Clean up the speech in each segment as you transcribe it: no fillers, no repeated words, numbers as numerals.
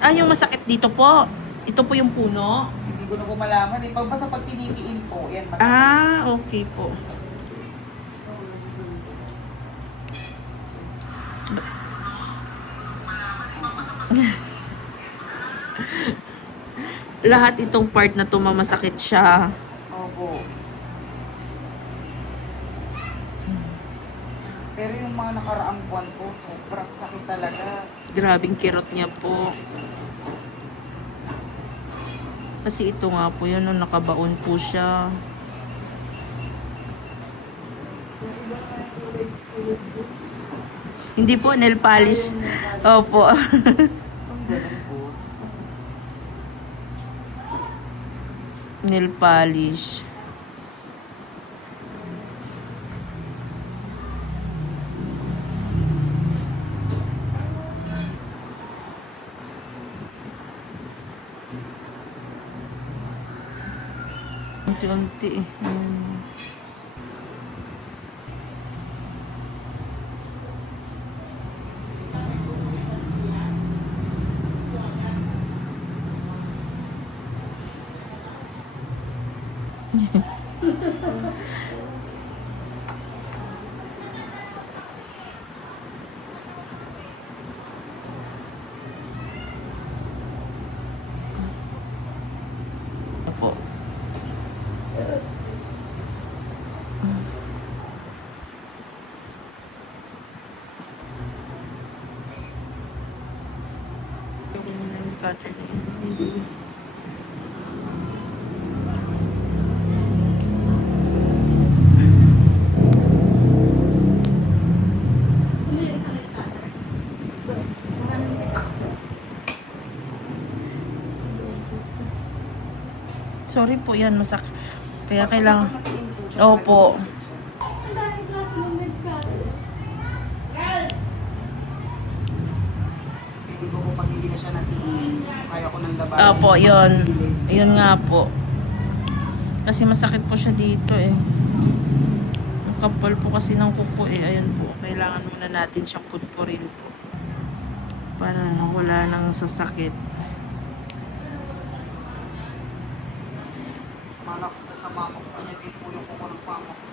Ah, yung masakit dito po. Ito po yung puno. Hindi ko na po malaman. Eh, basta pag tinitiin po, yan masakit. Ah, okay po. Lahat itong part na to masakit siya. Opo. Pero yung mga nakaraang buwan po, sobrang sakit talaga. Grabing kirot niya po. Kasi ito nga po yun, no, nakabaon po siya. Hindi po, nail polish. Opo. Ang galing po. Nail polish. Unti-unti eh. Opo. Sorry po, yan masak. Kaya kailangan. Opo. Hindi ko po pag hindi na siya natiin, kaya ko nang labanan. Opo, yun. Yun nga po. Kasi masakit po siya dito eh. Ang kapal po kasi ng kuko eh. Ayun po. Kailangan muna natin siyang pudpurin po. Para wala nang sasakit. Malak ko sa mama ko, kanya din po yung kuko ng mama ko.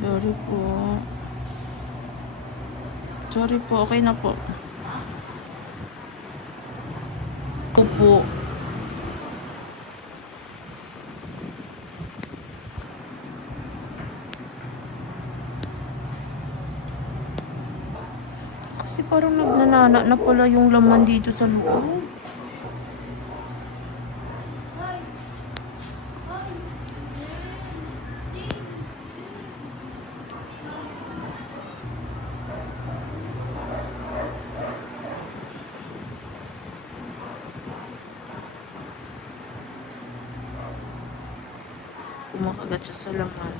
Sorry po. Sorry po. Okay na po. Opo. Kasi parang nagnanana na pala yung laman dito sa loob. Kumakagat siya sa laman.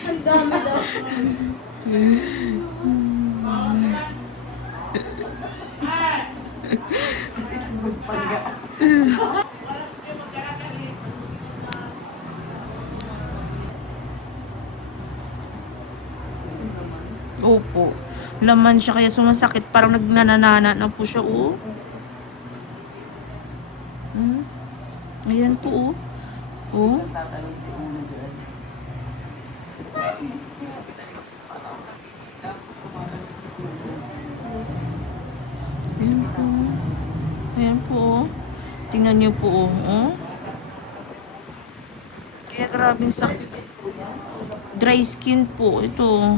Ang dami daw. Kasi gusto pa nga. Opo. Laman siya kaya sumasakit. Parang nagnanana na po siya. Oh. Ayan po. Oh. Tatalon si ulo dyan. Tingnan niyo po, oh. Kaya grabing sakit. Dry skin po, ito.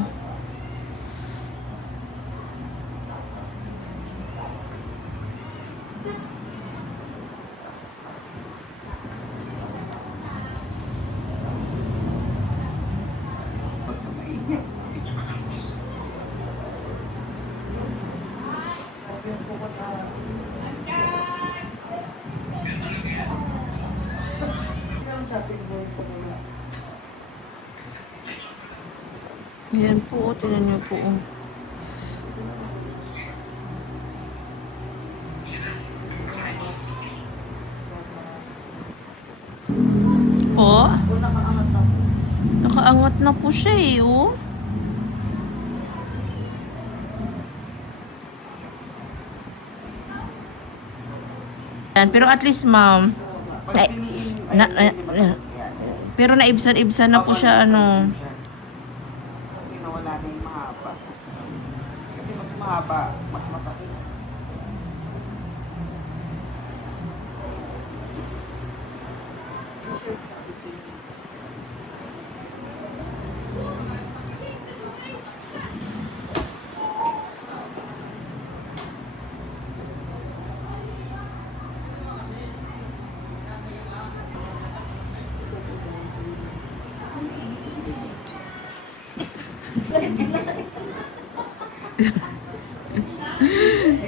Ayan po, tingnan niyo po. Po? O nakaangat na po. Nakaangat na po siya eh, oh. Yan, pero at least ma'am, Pag Ay, tiniin, na- ayun, hindi na- masakit yan. pero naibsan-ibsan na po Opo, siya, ano. Kasi nawala na yung mahaba. Kasi mas mahaba, mas masakit.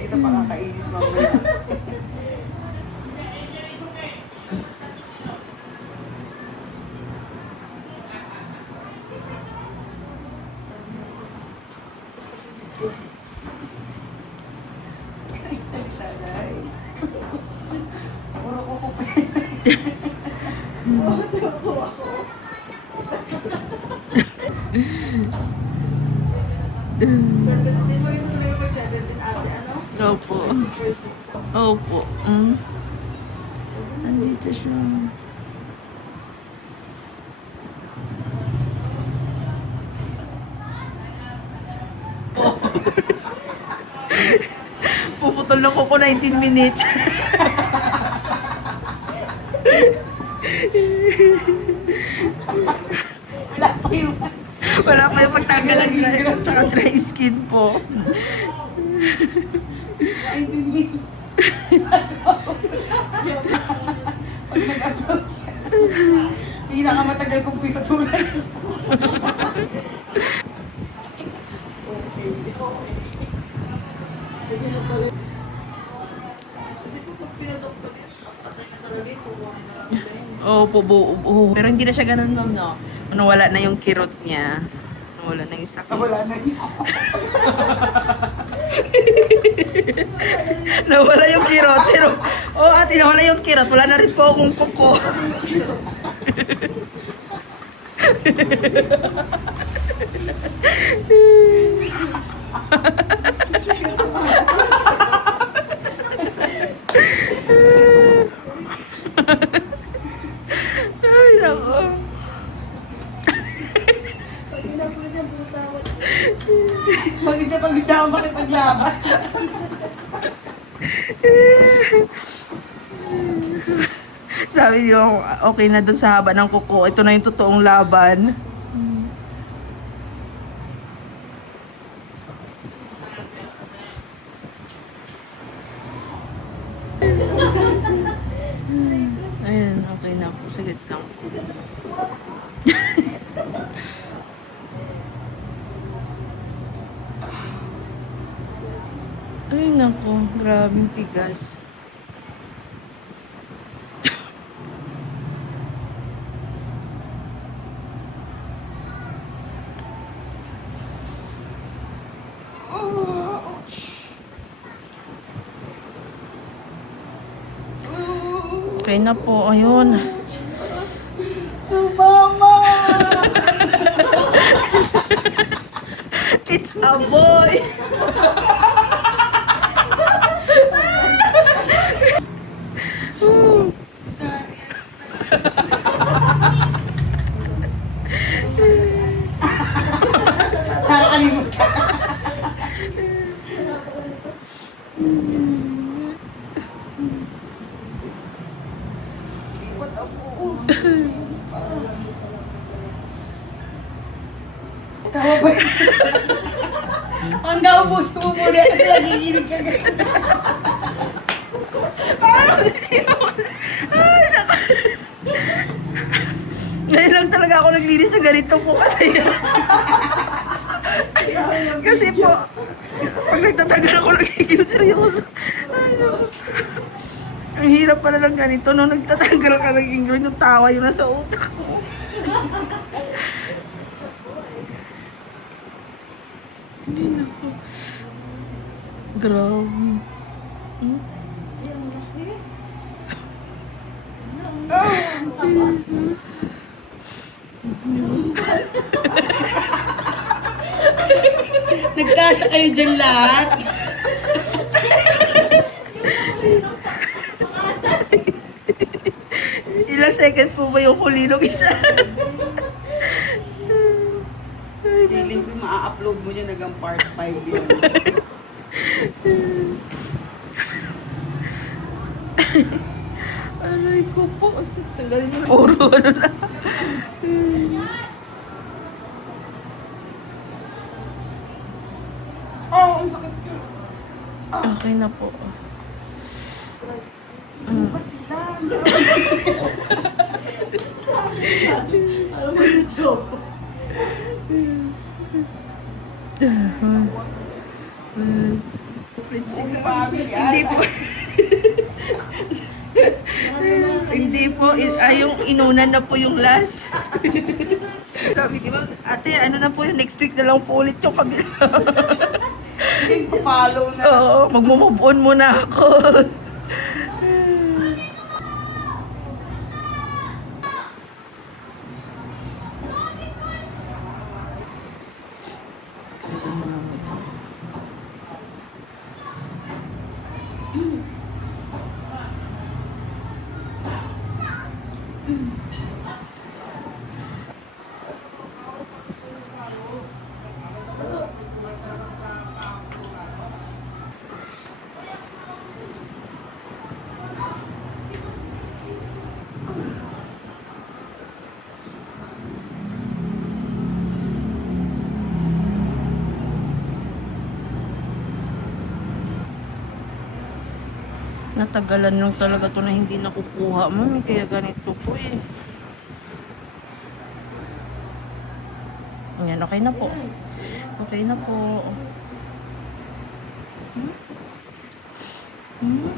Ito pa kakainin mamaya. Puro kuko. Di ba ito talaga pag 17 ate, ano? Opo. Opo. Mm. Nandito siya. Puputol na ko 19 minutes. Wala pa yung Wala pa yung pagtanggal ng dry skin po. 19 minutes. Pag nag-approach siya. Pinakamatagal kong pinutulan. Okay. Pwede na pala. Kasi pag pinadoktor yan, patay na talaga yung kukunin na lang nila yun. Opo, buo. Pero hindi na siya ganun, ma'am, no? Nawala na yung kirot niya. Nawala na yung sakit. Wala na yun. Nawala yung kirot. Pero, ate, nawala yung kirot. Wala na rin po akong kuko. Ay, nako. Pag hindi ako makipaglaban. Sabi niyo, okay na dun sa haba ng kuko. Ito na yung totoong laban. Ayan, okay na po. Saglit lang po. Ay, nako. Grabing tigas. Okay na po. Ayun. Mama! It's a boy! Nakakalimot ka. Ang naubos mo muna kasi nagiginig ka ganyan. Parang sino ay, naka. Ngayon lang talaga ako naglinis na ganito po kasi kasi po pag nagtatagal ako nagigil seryoso. Ay, naku. Ang hirap pala ng ganito nung nagtatagal ka ng ingro yung tawa yung nasa utak mo. Hindi na po. Grabe. Hmm? Nagkasya kayo dyan lahat. Ilang seconds po ba yung huli nung isa? Feeling ko maa-upload mo yun hanggang part 5 yun. Aray ko po. Tanggalin mo na. Puro ano na. Oh, ang sakit yun. Okay na po. Ano ba sila? Alam mo si Chopo. Hindi po. Hindi po. Yung inunan na po yung last. Sabi ko, ate, ano na po yung next week na lang po ulit yung kabila. Follow na. Oo, magmo-move on muna ako. Natagalan lang talaga to na hindi nakukuha mo. Kaya ganito po eh. Yan, okay na po. Okay na po. Hmm?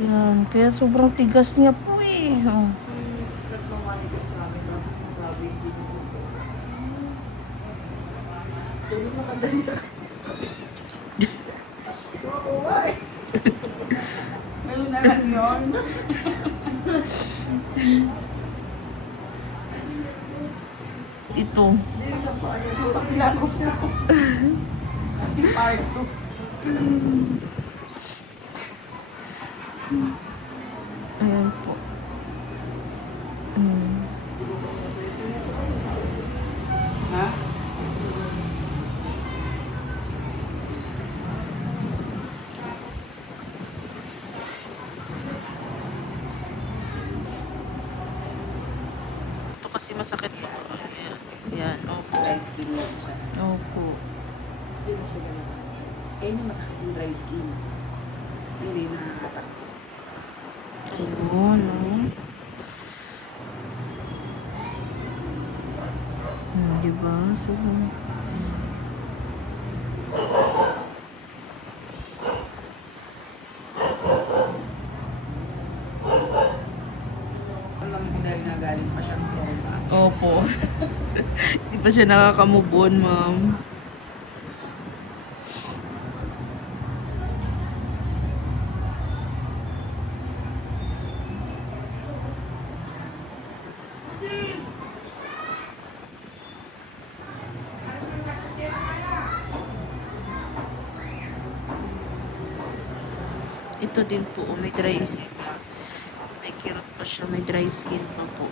Yan, kaya sobrang tigas niya po eh. Oh. Nagmamanigan sa amin kasi sinasabi hindi ko. Hindi mo kadali sa ikaw ako eh. Ngayon na lang yun. Ito. Hindi, isang pa yun. Yung pagkila ko po. Part 2. Ayan po. Ha? Ito kasi masakit po. Ayan. Ayan, opo. Dry skin lang siya. Opo. Hindi mo siya ganun. Eh, yung masakit yung dry skin. Yun yung na-attack. Ayun, oh. Diba? So, Alam mo dahil nagaling pa siyang trauma. opo. Di pa siya nakaka-move on, ma'am. Ito din po, may dry. May kirot pa siya, may dry skin pa po.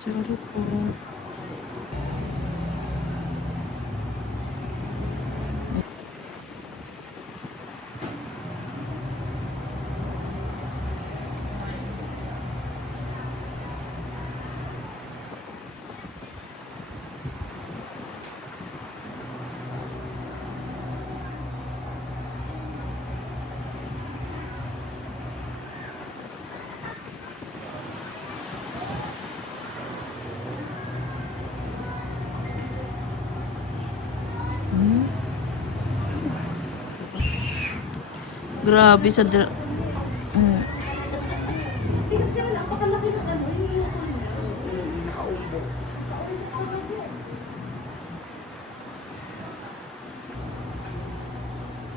Sorry po. Grabe sa Tigas ka na, napakalaki ng ano, yung lupa niya. Nakaumbo.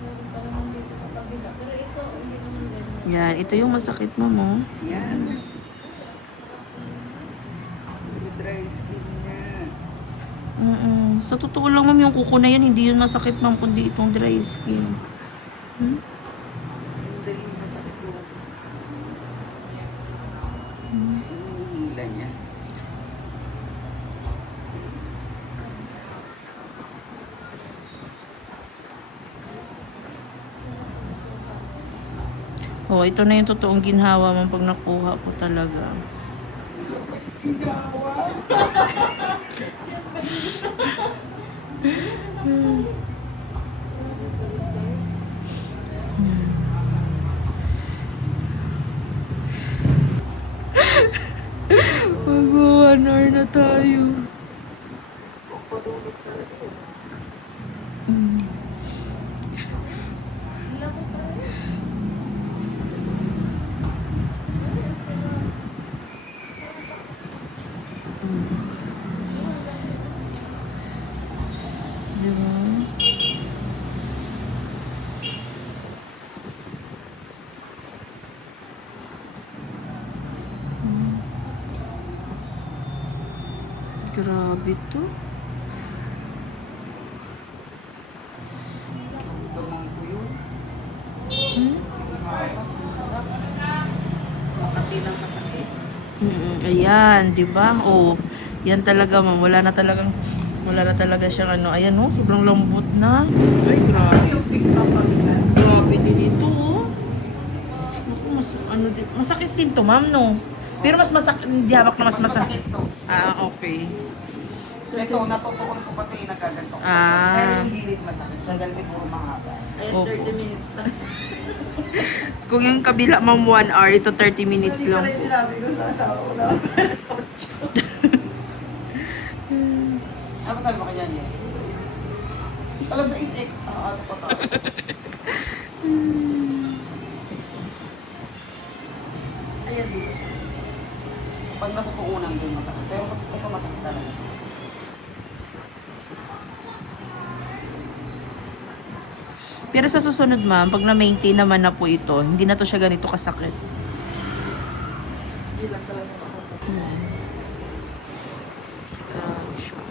Meron pa naman dito sa kabila. Pero ito, hindi naman ganyan. Yan, ito yung masakit mo mo. Yan. Dry skin niya. Sa totoo lang ma'am, yung kuko na yan, hindi yun masakit ma'am, kundi itong dry skin. Yung daling masakit to. Hinihila niya. Oh, ito na yung totoong ginhawa ma'am pag nakuha po talaga. Mag-1 hour na tayo. Padulog talaga yun. Wala ko pa rin. Di ba? Grabe to. Gamang ko yun. Hmm? Masarap. Masakit ng masakit. Ayan, 'di ba? Oh, yan talaga, ma'am. Wala na talaga siyang ano. Ayan, oh, sobrang lambot na. Ay, grabe. Yung pink papagilan. Grabe din ito, oh. Naku, masakit din to, ma'am, no? Pero mas masakit, hindi hawak na mas masakit. masakit to. Ah, okay. Ito, natutukan ko pati nagaganto. Ah. Pero yung gilid masakit siya dahil siguro mahaba. Ayun, Opo. 30 minutes lang. Kung yung kabila, ma'am, 1 hour, ito 30 minutes Hindi lang pala yung po. sinabi ko sa asawa ko na sa 8. Ano sabi mo kanya niya? Alam sa is ano pa to? Ayan dito siya. Pag natutuunan din masakit. Pero mas, ito masakit talaga. Pero sa susunod, ma'am, pag na-maintain naman na po ito, hindi na to siya ganito kasakit. Hindi lang talaga ako. Sigurado siya.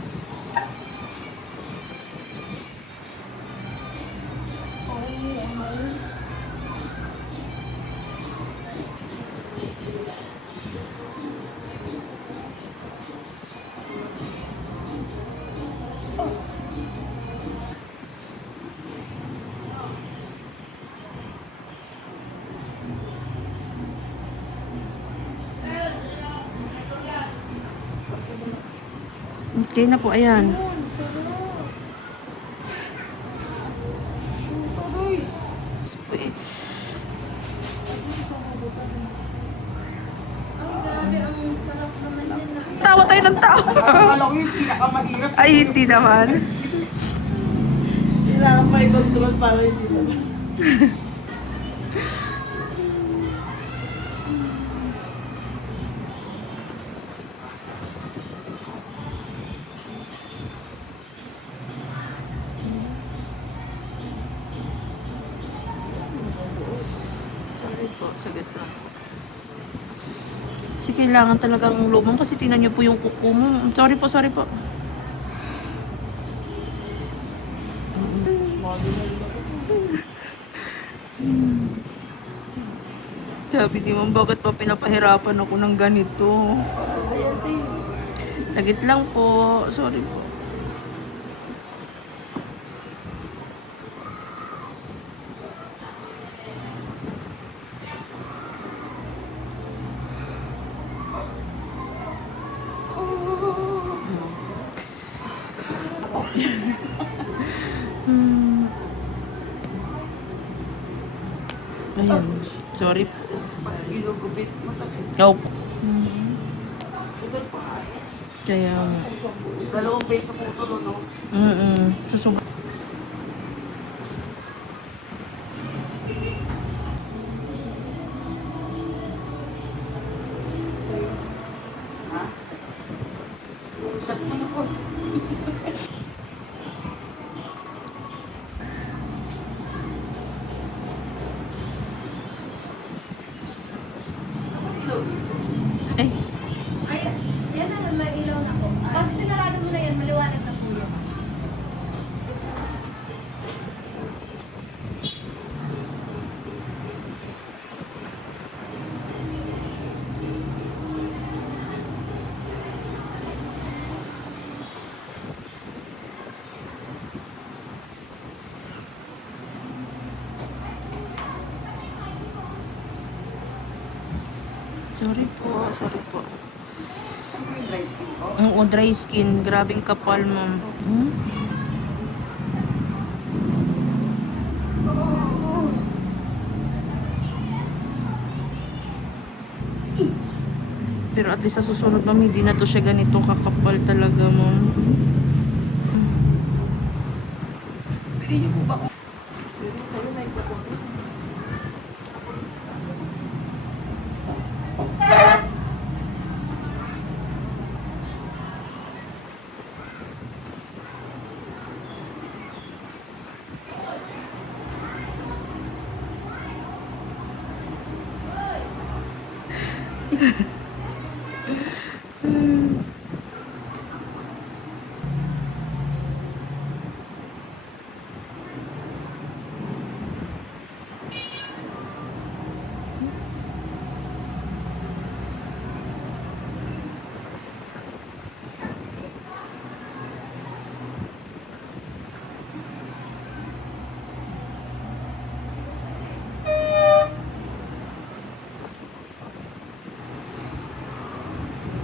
Okay na po, ayan. Tuloy! Ang grabe, ang sarap naman din na. Tawa tayo ng tawa. Akala ko yung pinakamahirap. Ay, hindi naman. Kailangan may control para hindi naman. Sorry po, sagad lang. Kasi kailangan talagang lumang kasi tingnan niyo po yung kuko mo. Sorry po, sorry po. Sabi ni ma'am, bakit pa pinapahirapan ako ng ganito? Ayan, Sagit lang po. Sorry po. Hmm. Ayun. Sorry po. Pag ginugupit, masakit. Ikaw po. Hmm. Ugal pa nga. Kaya nga. 2 peso po ito, no? Sa sobrang. Ha? Shot mo na po. Eh, Ay, yan na, may ilaw na po. Pag sinarado mo na yan, maliwanag na po yan. sorry po. Sorry po. Ano yung dry skin ko? Oo, dry skin. Grabing kapal, ma'am. Hmm? Pero at least sa susunod, ma'am, hindi na to siya ganito kakapal talaga, ma'am. Pili niyo po ba kung... Pero sa'yo may kukunin.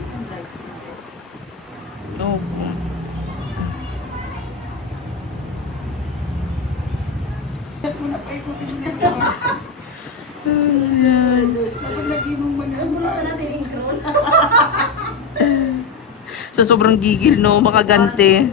Ang dry skin ko. Opo. Shot mo na pa, ikutin mo na. Kapag nag-inom mo na, Puno na natin yung drone. Sa sobrang gigil, no? Makagante.